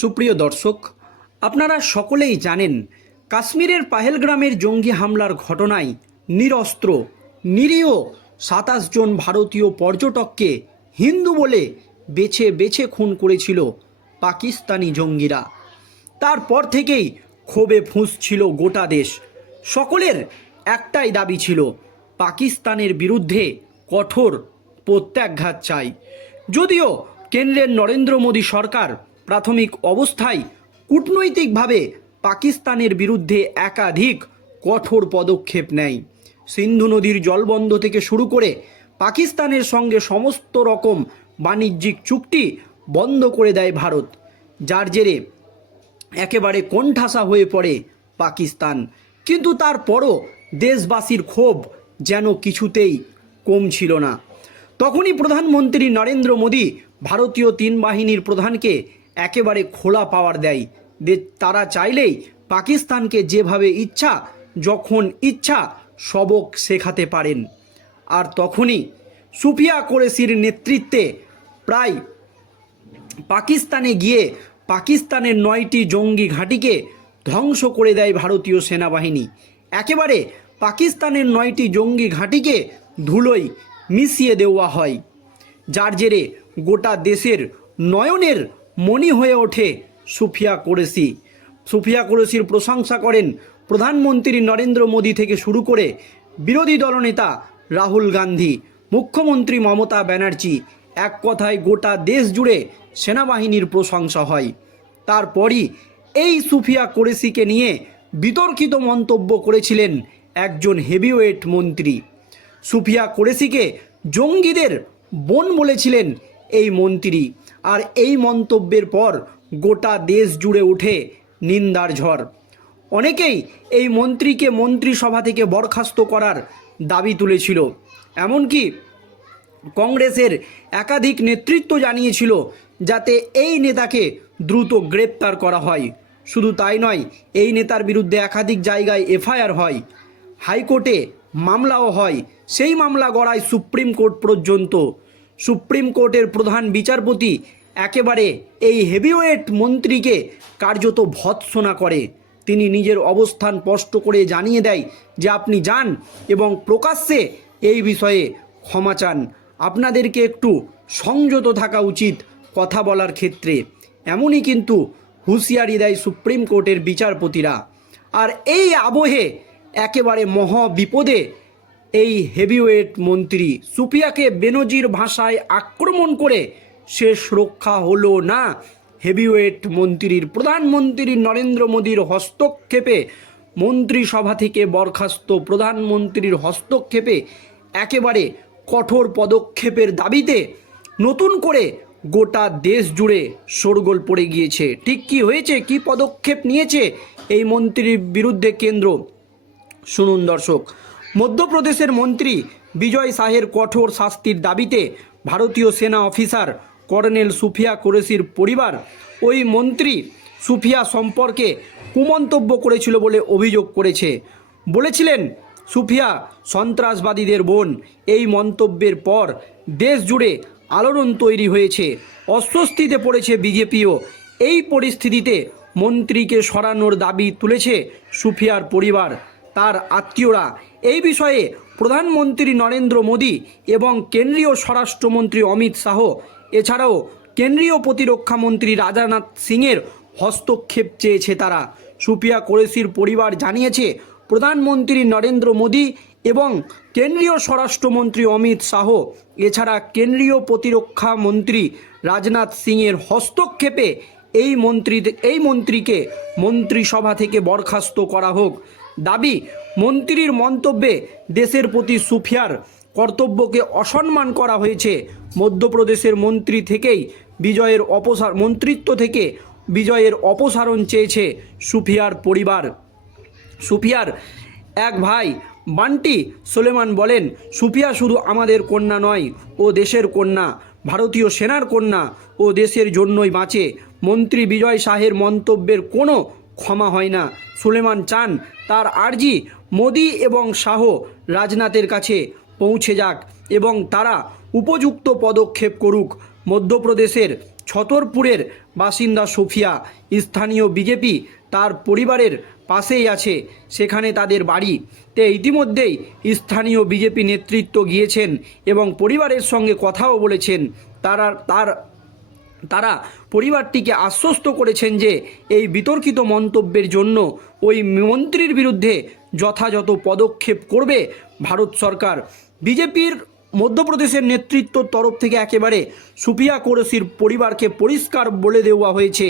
সুপ্রিয় দর্শক, আপনারা সকলেই জানেন, কাশ্মীরের পাহেলগ্রামের জঙ্গি হামলার ঘটনায় নিরস্ত্র, নিরীহ সাতাশ জন ভারতীয় পর্যটককে হিন্দু বলে বেছে বেছে খুন করেছিল পাকিস্তানি জঙ্গিরা। তারপর থেকেই ক্ষোভে ফুঁসছিল গোটা দেশ। সকলের একটাই দাবি ছিল, পাকিস্তানের বিরুদ্ধে কঠোর প্রত্যাঘাত চাই। যদিও কেন্দ্রের নরেন্দ্র মোদী সরকার প্রাথমিক অবস্থায় কূটনৈতিকভাবে পাকিস্তানের বিরুদ্ধে একাধিক কঠোর পদক্ষেপ নেয়। সিন্ধু নদীর জলবন্ধ থেকে শুরু করে পাকিস্তানের সঙ্গে সমস্ত রকম বাণিজ্যিক চুক্তি বন্ধ করে দেয় ভারত, যার জেরে একেবারে কোণঠাসা হয়ে পড়ে পাকিস্তান। কিন্তু তারপরও দেশবাসীর ক্ষোভ যেন কিছুতেই কম ছিল না। তখনই প্রধানমন্ত্রী নরেন্দ্র মোদী ভারতীয় তিন বাহিনীর প্রধানকে একেবারে খোলা পাওয়ার দেয়। তারা চাইলেই পাকিস্তানকে যেভাবে ইচ্ছা, যখন ইচ্ছা, সবক শেখাতে পারেন। আর তখনই সুফিয়া কোরেসির নেতৃত্বে প্রায় পাকিস্তানে গিয়ে পাকিস্তানের নয়টি জঙ্গি ঘাঁটিকে ধ্বংস করে দেয় ভারতীয় সেনাবাহিনী। একেবারে পাকিস্তানের নয়টি জঙ্গি ঘাঁটিকে ধুলোয় মিশিয়ে দেওয়া হয়। যার জেরে গোটা দেশের নয়নের মণি হয়ে ওঠে সুফিয়া কোরেসি সুফিয়া কোরেসির প্রশংসা করেন প্রধানমন্ত্রী নরেন্দ্র মোদী থেকে শুরু করে বিরোধী দলনেতা রাহুল গান্ধী, মুখ্যমন্ত্রী মমতা ব্যানার্জি। এক কথায় গোটা দেশ জুড়ে সেনাবাহিনীর প্রশংসা হয়। তারপরই এই সুফিয়া কোরেসিকে নিয়ে বিতর্কিত মন্তব্য করেছিলেন একজন হেভিওয়েট মন্ত্রী। সুফিয়া কোরেসিকে জঙ্গিদের বোন বলেছিলেন এই মন্ত্রী। আর এই মন্তব্যের পর গোটা দেশ জুড়ে ওঠে নিন্দার ঝড়। অনেকেই এই মন্ত্রীকে মন্ত্রিসভা থেকে বরখাস্ত করার দাবি তুলেছিল। এমনকি কংগ্রেসের একাধিক নেতৃত্ব জানিয়েছিল যাতে এই নেতাকে দ্রুত গ্রেপ্তার করা হয়। শুধু তাই নয়, এই নেতার বিরুদ্ধে একাধিক জায়গায় এফআইআর হয়, হাইকোর্টে মামলাও হয়। সেই মামলা গড়ায় সুপ্রিম কোর্ট পর্যন্ত সুপ্রিম কোর্টের প্রধান বিচারপতি একেবারে এই হেভিওয়েট মন্ত্রীকে কার্যত ভৎসনা করে। তিনি নিজের অবস্থান স্পষ্ট করে জানিয়ে দেয় যে আপনি যান এবং প্রকাশ্যে এই বিষয়ে ক্ষমা চান। আপনাদেরকে একটু সংযত থাকা উচিত কথা বলার ক্ষেত্রে। এমনই কিন্তু হুঁশিয়ারি দেয় সুপ্রিম কোর্টের বিচারপতিরা। আর এই আবহে একেবারে মহা বিপদে এই হেভিওয়েট মন্ত্রী সুফিয়াকে বেনজির ভাষায় আক্রমণ করে শেষ রক্ষা হলো না। হেভিওয়েট মন্ত্রীর, প্রধানমন্ত্রী নরেন্দ্র মোদীর হস্তক্ষেপে মন্ত্রিসভা থেকে বরখাস্ত প্রধানমন্ত্রীর হস্তক্ষেপে একেবারে কঠোর পদক্ষেপের দাবিতে নতুন করে গোটা দেশ জুড়ে শোরগোল পড়ে গিয়েছে। ঠিক কি হয়েছে? কি পদক্ষেপ নিয়েছে এই মন্ত্রীর বিরুদ্ধে কেন্দ্র? শুনুন দর্শক মধ্যপ্রদেশের মন্ত্রী বিজয় শাহের কঠোর শাস্তির দাবিতে ভারতীয় সেনা অফিসার কর্নেল সুফিয়া কোরেসির পরিবার ওই মন্ত্রী সুফিয়া সম্পর্কে কুমন্তব্য করেছিল বলে অভিযোগ করেছে। বলেছিলেন, সুফিয়া সন্ত্রাসবাদীদের বোন। এই মন্তব্যের পর দেশ জুড়ে আলোড়ন তৈরি হয়েছে। অস্বস্তিতে পড়েছে বিজেপিও। এই পরিস্থিতিতে মন্ত্রীকে সরানোর দাবি তুলেছে সুফিয়ার পরিবার। তার আত্মীয়রা। এই বিষয়ে প্রধানমন্ত্রী নরেন্দ্র মোদী এবং কেন্দ্রীয় স্বরাষ্ট্রমন্ত্রী অমিত শাহ, এছাড়াও কেন্দ্রীয় প্রতিরক্ষা মন্ত্রী রাজনাথ সিংয়ের হস্তক্ষেপ চেয়েছে তারা। সুপিয়া কোরেসির পরিবার জানিয়েছে, প্রধানমন্ত্রী নরেন্দ্র মোদী এবং কেন্দ্রীয় স্বরাষ্ট্রমন্ত্রী অমিত শাহ, এছাড়া কেন্দ্রীয় প্রতিরক্ষা মন্ত্রী রাজনাথ সিংয়ের হস্তক্ষেপে এই মন্ত্রী এই মন্ত্রীকে মন্ত্রিসভা থেকে বরখাস্ত করা হোক। দাবি, মন্ত্রীর মন্তব্যে দেশের প্রতি সুফিয়ার কর্তব্যকে অসম্মান করা হয়েছে। মধ্যপ্রদেশের মন্ত্রী থেকেই বিজয়ের অপসার মন্ত্রিত্ব থেকে বিজয়ের অপসারণ চেয়েছে সুফিয়ার পরিবার। সুফিয়ার এক ভাই, বান্টি সোলেমান বলেন, সুফিয়া শুধু আমাদের কন্যা নয়, ও দেশের কন্যা, ভারতীয় সেনার কন্যা, ও দেশের জন্যই বাঁচে। মন্ত্রী বিজয় শাহের মন্তব্যের কোনো ক্ষমা হয় না। সুলেমান চান তার আর্জি মোদি এবং শাহ রাজনাথের কাছে পৌঁছে যাক এবং তারা উপযুক্ত পদক্ষেপ করুক। মধ্যপ্রদেশের ছতরপুরের বাসিন্দা সোফিয়া, স্থানীয় বিজেপি তার পরিবারের পাশেই আছে, সেখানে তাদের বাড়ি। তে ইতিমধ্যেই স্থানীয় বিজেপি নেতৃত্ব গিয়েছেন এবং পরিবারের সঙ্গে কথাও বলেছেন। তারা, তার তারা পরিবারটিকে আশ্বস্ত করেছেন যে এই বিতর্কিত মন্তব্যের জন্য ওই মন্ত্রীর বিরুদ্ধে যথাযথ পদক্ষেপ করবে ভারত সরকার। বিজেপির মধ্যপ্রদেশের নেতৃত্ব তরফ থেকে একেবারে সুপিয়া কোরসির পরিবারকে পরিষ্কার বলে দেওয়া হয়েছে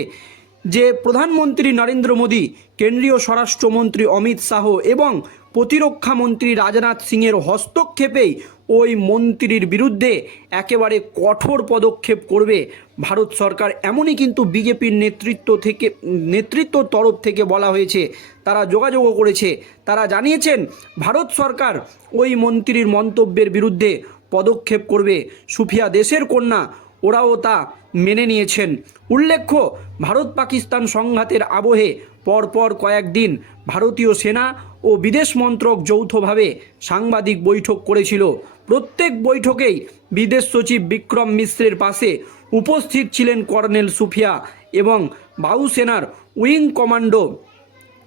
যে প্রধানমন্ত্রী নরেন্দ্র মোদী, কেন্দ্রীয় স্বরাষ্ট্রমন্ত্রী অমিত শাহ এবং প্রতিরক্ষা মন্ত্রী রাজনাথ সিংয়ের হস্তক্ষেপেই ওই মন্ত্রীর বিরুদ্ধে একেবারে কঠোর পদক্ষেপ করবে ভারত সরকার। এমনই কিন্তু বিজেপির নেতৃত্ব থেকে, নেতৃত্বর তরফ থেকে বলা হয়েছে, তারা যোগাযোগও করেছে। তারা জানিয়েছেন, ভারত সরকার ওই মন্ত্রীর মন্তব্যের বিরুদ্ধে পদক্ষেপ করবে। সুফিয়া দেশের কন্যা, ওরাও তা মেনে নিয়েছেন। উল্লেখ্য ভারত পাকিস্তান সংঘাতের আবহে পরপর কয়েকদিন ভারতীয় সেনা ও বিদেশ মন্ত্রক যৌথভাবে সাংবাদিক বৈঠক করেছিল। প্রত্যেক বৈঠকেই বিদেশ সচিব বিক্রম মিশ্রের পাশে উপস্থিত ছিলেন কর্নেল সুফিয়া এবং বায়ুসেনার উইং কমান্ডো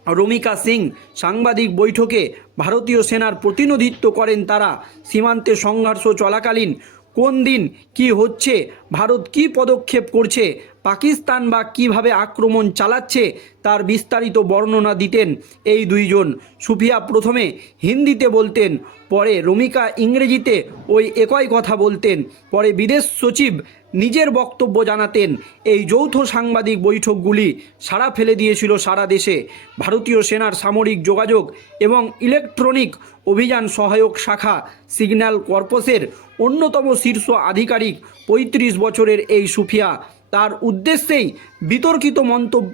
রমিকা সিং। সাংবাদিক বৈঠকে ভারতীয় সেনার প্রতিনিধিত্ব করেন তারা। সীমান্তে সংঘর্ষ চলাকালীন কোন দিন কি হচ্ছে, ভারত কি পদক্ষেপ করছে, পাকিস্তান বা কীভাবে আক্রমণ চালাচ্ছে, তার বিস্তারিত বর্ণনা দিতেন এই দুইজন। সুফিয়া প্রথমে হিন্দিতে বলতেন, পরে রমিকা ইংরেজিতে ওই একই কথা বলতেন, পরে বিদেশ সচিব নিজের বক্তব্য জানাতেন। এই যৌথ সাংবাদিক বৈঠকগুলি সাড়া ফেলে দিয়েছিল সারা দেশে। ভারতীয় সেনার সামরিক যোগাযোগ এবং ইলেকট্রনিক অভিযান সহায়ক শাখা সিগন্যাল কর্পসের অন্যতম শীর্ষ আধিকারিক পঁয়ত্রিশ বছরের এই সুফিয়া। তার উদ্দেশ্যেই বিতর্কিত মন্তব্য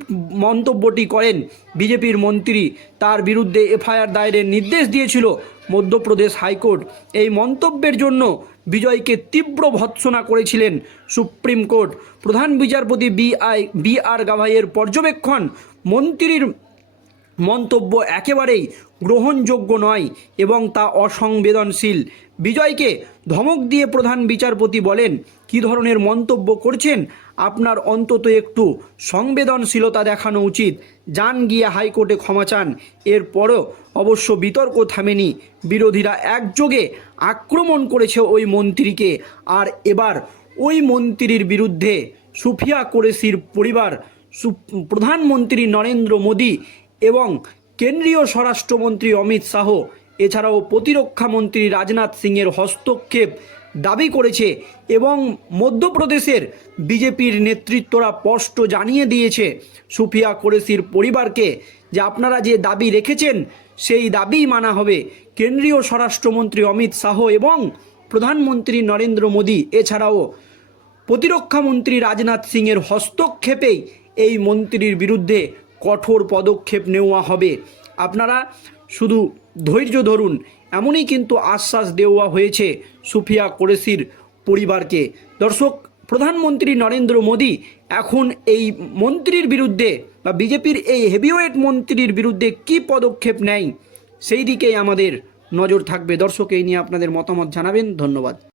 মন্তব্যটি করেন বিজেপির মন্ত্রী। তার বিরুদ্ধে এফআইআর দায়েরের নির্দেশ দিয়েছিল মধ্যপ্রদেশ হাইকোর্ট। এই মন্তব্যের জন্য বিজয়কে তীব্র ভৎসনা করেছিলেন সুপ্রিম কোর্ট। প্রধান বিচারপতি বি আই, বি আর গাভাইয়ের পর্যবেক্ষণ মন্ত্রীর মন্তব্য একেবারেই গ্রহণযোগ্য নয় এবং তা অসংবেদনশীল। বিজয়কে ধমক দিয়ে প্রধান বিচারপতি বলেন, কী ধরনের মন্তব্য করছেন? আপনার অন্তত একটু সংবেদনশীলতা দেখানো উচিত। যান গিয়ে হাইকোর্টে ক্ষমা চান। এরপরও অবশ্য বিতর্ক থামেনি। বিরোধীরা একযোগে আক্রমণ করেছে ওই মন্ত্রীকে। আর এবার ওই মন্ত্রীর বিরুদ্ধে সুফিয়া কোরেশির পরিবার, সু- প্রধানমন্ত্রী নরেন্দ্র মোদী এবং কেন্দ্রীয় স্বরাষ্ট্রমন্ত্রী অমিত শাহ, এছাড়াও প্রতিরক্ষা মন্ত্রী রাজনাথ সিংয়ের হস্তক্ষেপ দাবি করেছে এবং মধ্যপ্রদেশের বিজেপির নেতৃত্বরা স্পষ্ট জানিয়ে দিয়েছে। সুফিয়া কোরেশির পরিবারকে যে আপনারা যে দাবি রেখেছেন, সেই দাবি মানা হবে। কেন্দ্রীয় স্বরাষ্ট্রমন্ত্রী অমিত শাহ এবং প্রধানমন্ত্রী নরেন্দ্র মোদী, এছাড়াও প্রতিরক্ষা মন্ত্রী রাজনাথ সিংয়ের হস্তক্ষেপেই এই মন্ত্রীর বিরুদ্ধে কঠোর পদক্ষেপ নেওয়া হবে। আপনারা শুধু ধৈর্য ধরুন, এমনই কিন্তু আশ্বাস দেওয়া হয়েছে সুফিয়া কোরেশির পরিবারকে। দর্শক, প্রধানমন্ত্রী নরেন্দ্র মোদী এখন এই মন্ত্রীর বিরুদ্ধে বা বিজেপির এই হেভিওয়েট মন্ত্রীর বিরুদ্ধে কি পদক্ষেপ নেয়, সেই দিকেই আমাদের নজর থাকবে। দর্শক, এই নিয়ে আপনাদের মতামত জানাবেন। ধন্যবাদ।